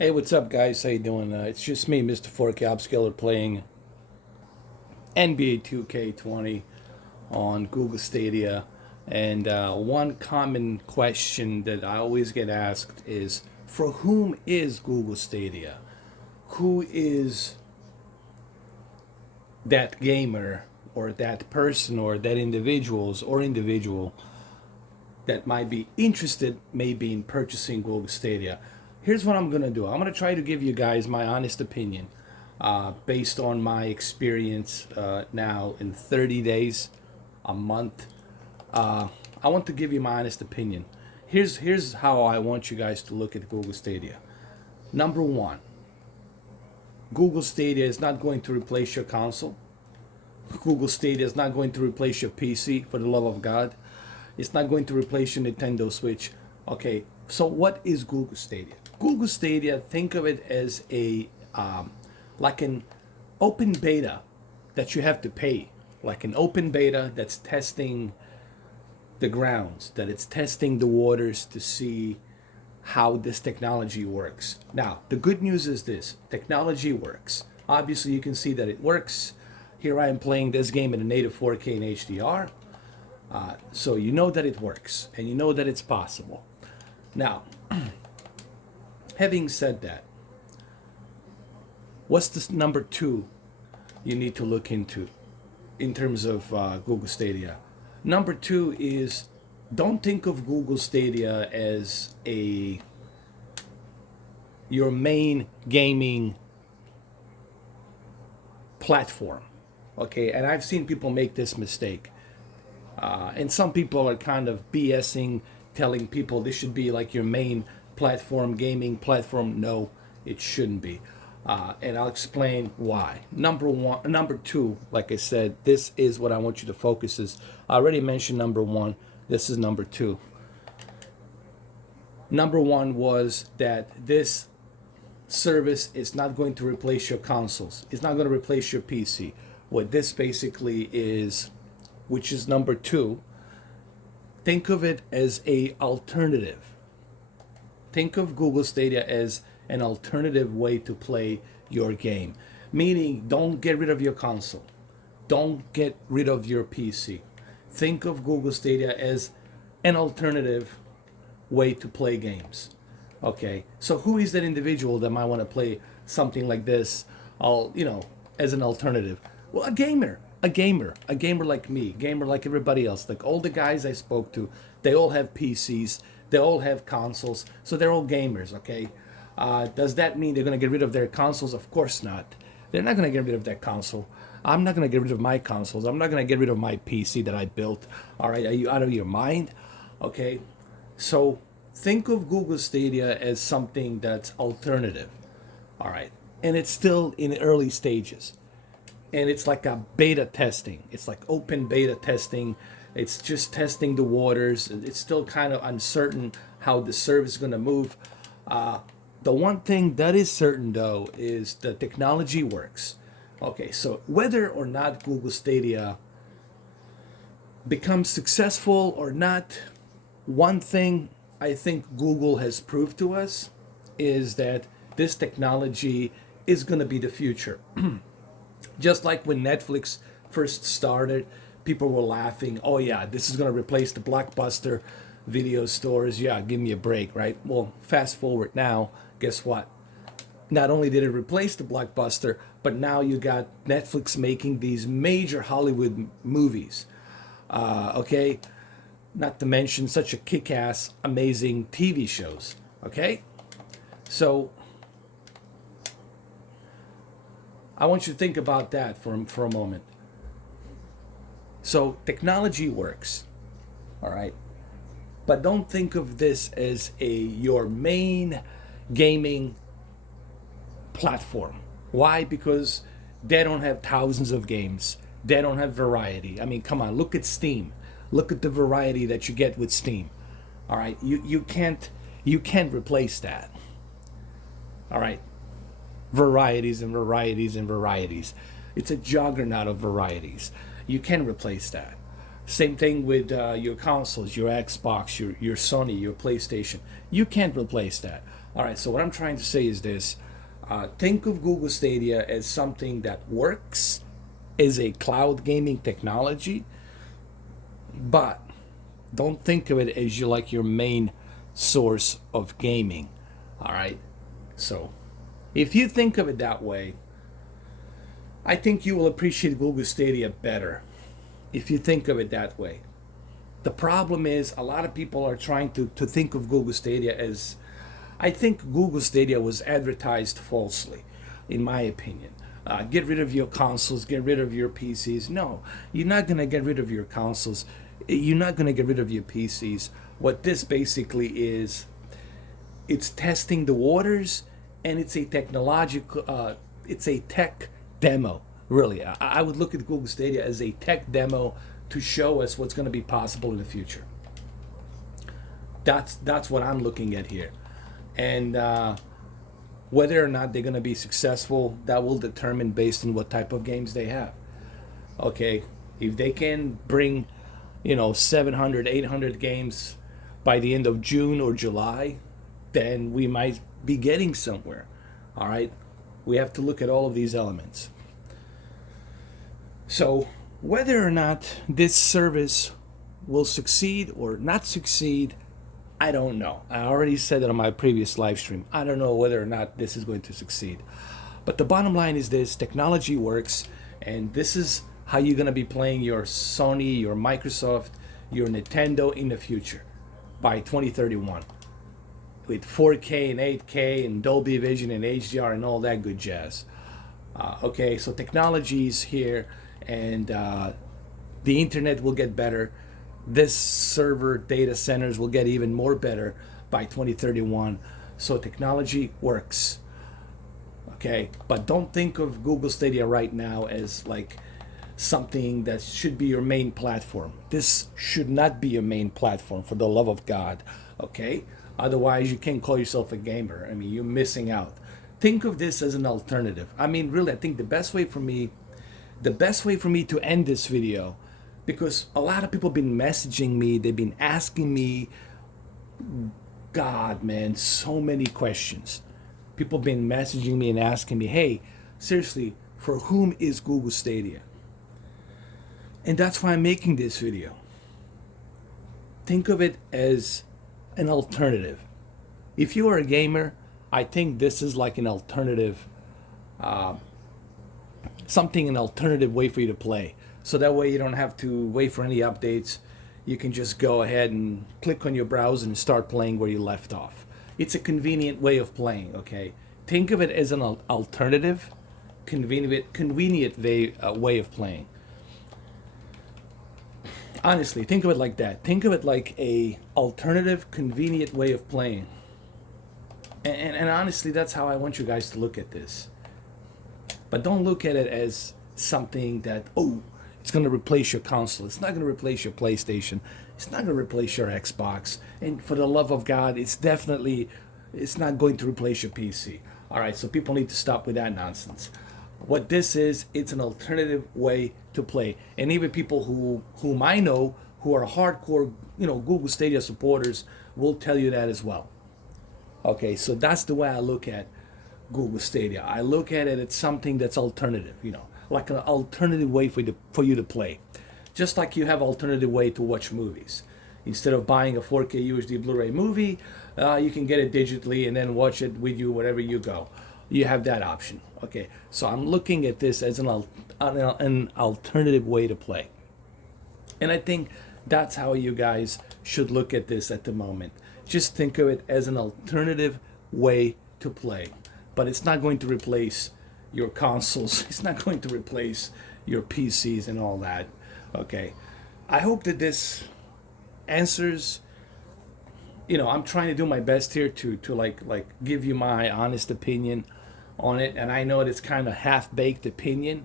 Hey, what's up, guys? How you doing? It's just me, Mr. 4K Upscaler, playing NBA 2K20 on Google Stadia. And one common question that I always get asked is, for whom is Google Stadia? Who is that gamer or that person or that individual that might be interested maybe in purchasing Google Stadia? Here's what I'm gonna do. I'm gonna try to give you guys my honest opinion, based on my experience now in 30 days, a month. I want to give you my honest opinion. Here's how I want you guys to look at Google Stadia. Number one, Google Stadia is not going to replace your console. Google Stadia is not going to replace your PC, for the love of God. It's not going to replace your Nintendo Switch. Okay, so what is Google Stadia? Google Stadia, think of it as like an open beta that you have to pay, like an open beta that's testing the grounds, that it's testing the waters to see how this technology works. Now, the good news is this: technology works. Obviously, you can see that it works. Here I am playing this game in a native 4K and HDR. So you know that it works and you know that it's possible. Now, having said that, what's this number two you need to look into in terms of Google Stadia? Number two is, don't think of Google Stadia as your main gaming platform. Okay, and I've seen people make this mistake. And some people are kind of BSing, telling people this should be like your main platform, gaming platform. No, it shouldn't be. And I'll explain why. Number two, like I said, this is what I want you to focus is. I already mentioned number one. This is number two. Number one was that this service is not going to replace your consoles. It's not going to replace your PC. What this basically is, which is number two, think of it as a alternative. Think of Google Stadia as an alternative way to play your game. Meaning, don't get rid of your console. Don't get rid of your PC. Think of Google Stadia as an alternative way to play games. Okay, so who is that individual that might want to play something like this, as an alternative? Well, a gamer like me, gamer like everybody else. Like all the guys I spoke to, they all have PCs, they all have consoles, so they're all gamers. Okay, does that mean they're going to get rid of their consoles? Of course not. They're not going to get rid of their console. I'm not going to get rid of my consoles. I'm not going to get rid of my PC that I built. All right, are you out of your mind? Okay, so think of Google Stadia as something that's alternative. All right, and it's still in early stages. And it's like a beta testing. It's like open beta testing. It's just testing the waters. It's still kind of uncertain how the service is going to move. The one thing that is certain, though, is the technology works. Okay, so whether or not Google Stadia becomes successful or not, one thing I think Google has proved to us is that this technology is going to be the future. Just like when Netflix first started, people were laughing, oh yeah, this is going to replace the Blockbuster video stores. Yeah, give me a break, right? Well, fast forward now, guess what? Not only did it replace the Blockbuster, but now you got Netflix making these major Hollywood movies. Okay? Not to mention such a kick-ass, amazing TV shows. Okay? So, I want you to think about that for a moment. So technology works, all right, but don't think of this as your main gaming platform. Why? Because they don't have thousands of games. They don't have variety. I mean, come on, look at Steam. Look at the variety that you get with Steam. All right, you can't replace that. All right. Varieties and varieties and varieties. It's a juggernaut of varieties. You can replace that. Same thing with your consoles, your Xbox, your Sony, your PlayStation. You can't replace that. All right, so what I'm trying to say is this. Think of Google Stadia as something that works, is a cloud gaming technology, but don't think of it as your main source of gaming. All right, so if you think of it that way, I think you will appreciate Google Stadia better if you think of it that way. The problem is a lot of people are trying to think of Google Stadia as, I think Google Stadia was advertised falsely, in my opinion. Get rid of your consoles, get rid of your PCs. No, you're not going to get rid of your consoles. You're not going to get rid of your PCs. What this basically is, it's testing the waters, and it's a it's a tech demo. Really, I would look at Google Stadia as a tech demo to show us what's going to be possible in the future. That's what I'm looking at here, and whether or not they're going to be successful, that will determine based on what type of games they have. Okay, if they can bring, 700, 800 games by the end of June or July, then we might be getting somewhere. All right, we have to look at all of these elements. So whether or not this service will succeed or not succeed, I don't know. I already said that on my previous live stream. I don't know whether or not this is going to succeed. But the bottom line is this: technology works, and this is how you're going to be playing your Sony, your Microsoft, your Nintendo in the future by 2031 with 4K and 8K and Dolby Vision and HDR and all that good jazz. Okay, so technology is here, and the internet will get better. This server data centers will get even more better by 2031. So technology works. Okay, but don't think of Google Stadia right now as like something that should be your main platform. This should not be your main platform, for the love of God. Okay, otherwise you can't call yourself a gamer. I mean, you're missing out. Think of this as an alternative. I mean, really, I think the best way for me to end this video, because a lot of people have been messaging me, they've been asking me, God, man, so many questions. People have been messaging me and asking me, hey, seriously, for whom is Google Stadia? And that's why I'm making this video. Think of it as an alternative. If you are a gamer, I think this is like an alternative, an alternative way for you to play. So that way you don't have to wait for any updates. You can just go ahead and click on your browser and start playing where you left off. It's a convenient way of playing, okay? Think of it as an alternative, convenient way of playing. Honestly, think of it like that. Think of it like a alternative, convenient way of playing. And honestly, that's how I want you guys to look at this. But don't look at it as something that, it's going to replace your console. It's not going to replace your PlayStation. It's not going to replace your Xbox. And for the love of God, it's not going to replace your PC. All right, so people need to stop with that nonsense. What this is, it's an alternative way to play. And even people whom I know who are hardcore, Google Stadia supporters will tell you that as well. Okay, so that's the way I look at Google Stadia. I look at it as something that's alternative, like an alternative way for you to play. Just like you have alternative way to watch movies. Instead of buying a 4K UHD Blu-ray movie, you can get it digitally and then watch it with you wherever you go. You have that option. Okay, so I'm looking at this as an alternative way to play. And I think that's how you guys should look at this at the moment. Just think of it as an alternative way to play. But it's not going to replace your consoles. It's not going to replace your PCs and all that. Okay, I hope that this answers. I'm trying to do my best here to like give you my honest opinion on it, and I know it's kind of half-baked opinion,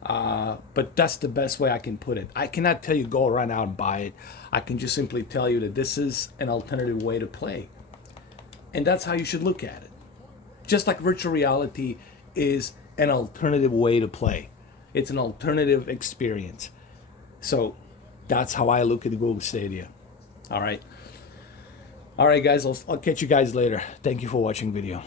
but that's the best way I can put it. I cannot tell you go run out and buy it. I can just simply tell you that this is an alternative way to play, and that's how you should look at it. Just like virtual reality is an alternative way to play. It's an alternative experience. So that's how I look at Google Stadia. All right. All right, guys, I'll catch you guys later. Thank you for watching video.